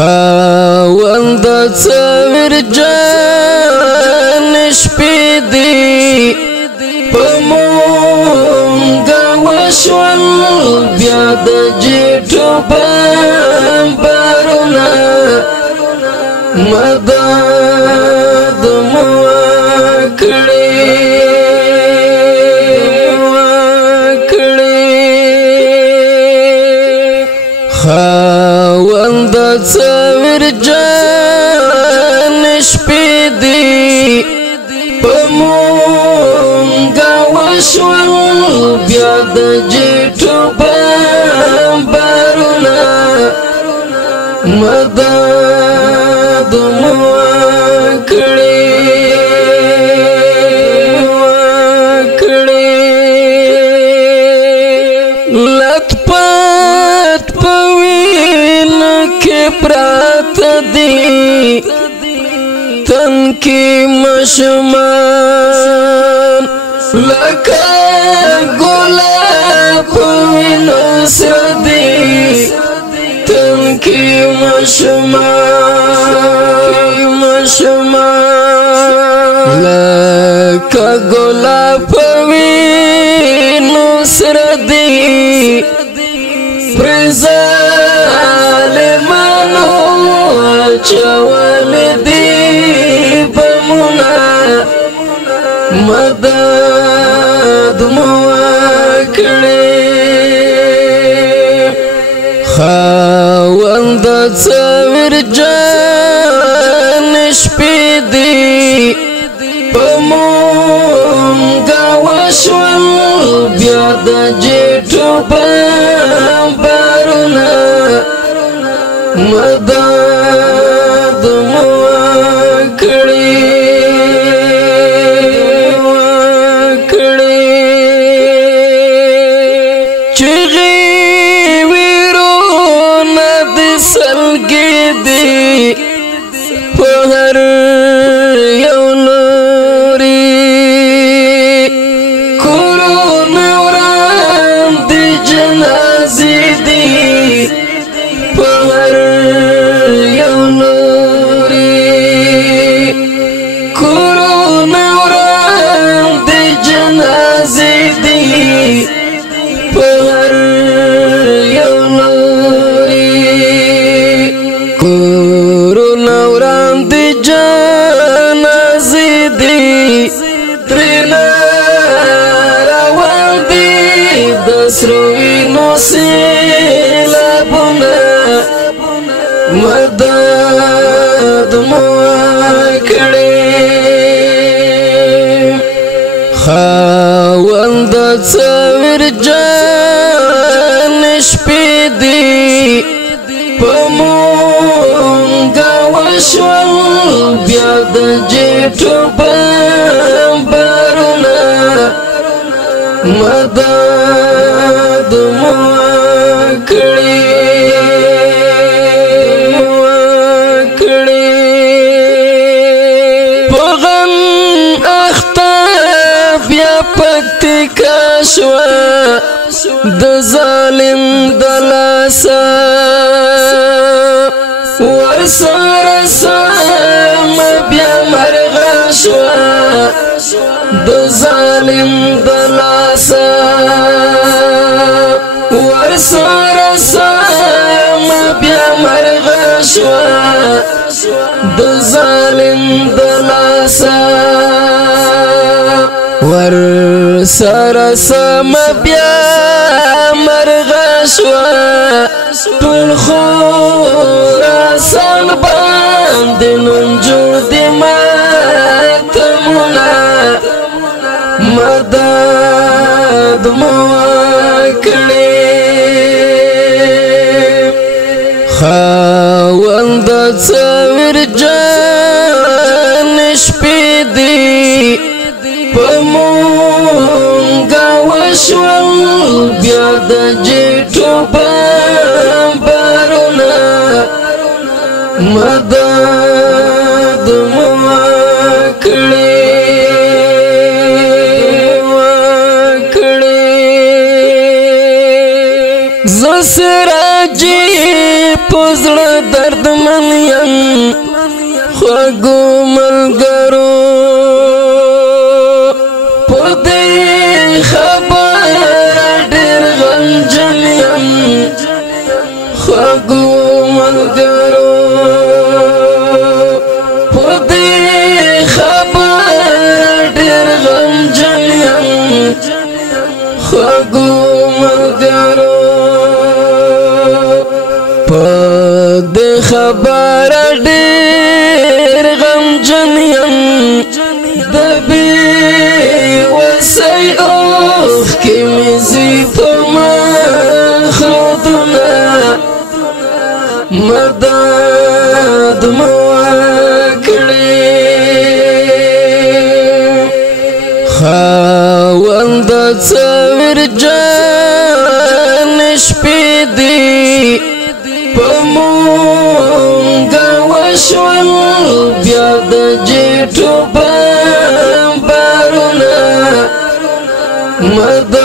خاوند څویر جان شپې دی پمونګه وشول بیا د جټو بمبارونه مدد مو کړی خاوند څویر جان شپې دی پمونګه وشول بیا د جټو بمبارونه مدد مو کړی لت پات پوین کې پرات دی تن کې مشمان لکه ګلاب وینو سر دی تن کې مشمان لکه ګلاب وینو سر دی ظالمانو چول دی بمونا مدد مو کړی خاوند څویر جان شپې دی پمونګه وشول بیا د جټو بمبارونه مدد مو کړی چغې ویرونه د سلګې دی په هر یو لوري کورونه وړاندې جنازې دی په هر یو لوري کورونه وړاندې جنازې دی په هر یو لوري کورونه وړاندې جنازې دی ترېنه روان دي د سرو وینو سیلابونه مدد مو کړی خاوند څویر جان شپې دی پمونګه وشول بیا د جټو بمبارونه مدد مو کړی پغم اخته بیا پکتیکا شوه د ظالم د لاسه ورسره سم بیا مرغه شوه د ظالم د لاسه ورسره سم بیا مرغه شوه د ظالم د لاسه ورسره سم بیا مرغه شوه ټول خراسان باندې نن جوړ دی ماتمونه مدد مو کړی خاوند څویر جان شپې دی پمونګه وشول بیا د جټو بمبارونه مدد مو کړی زسراجی پزړه درد من یم خوږو ملګرو په دې خبره ډېر غمجن یم خوږو ملګرو په دې خبره ډېر غمجن یم خوږو ملګرو په دې خبره ډېر غمجن یم د بېوسۍ اوښکې مې ځي په مخودونه مدد مو وکړې خاوند څاور جان شپې دي په مونږه وشول بیا د جېټو بمبارونه مدد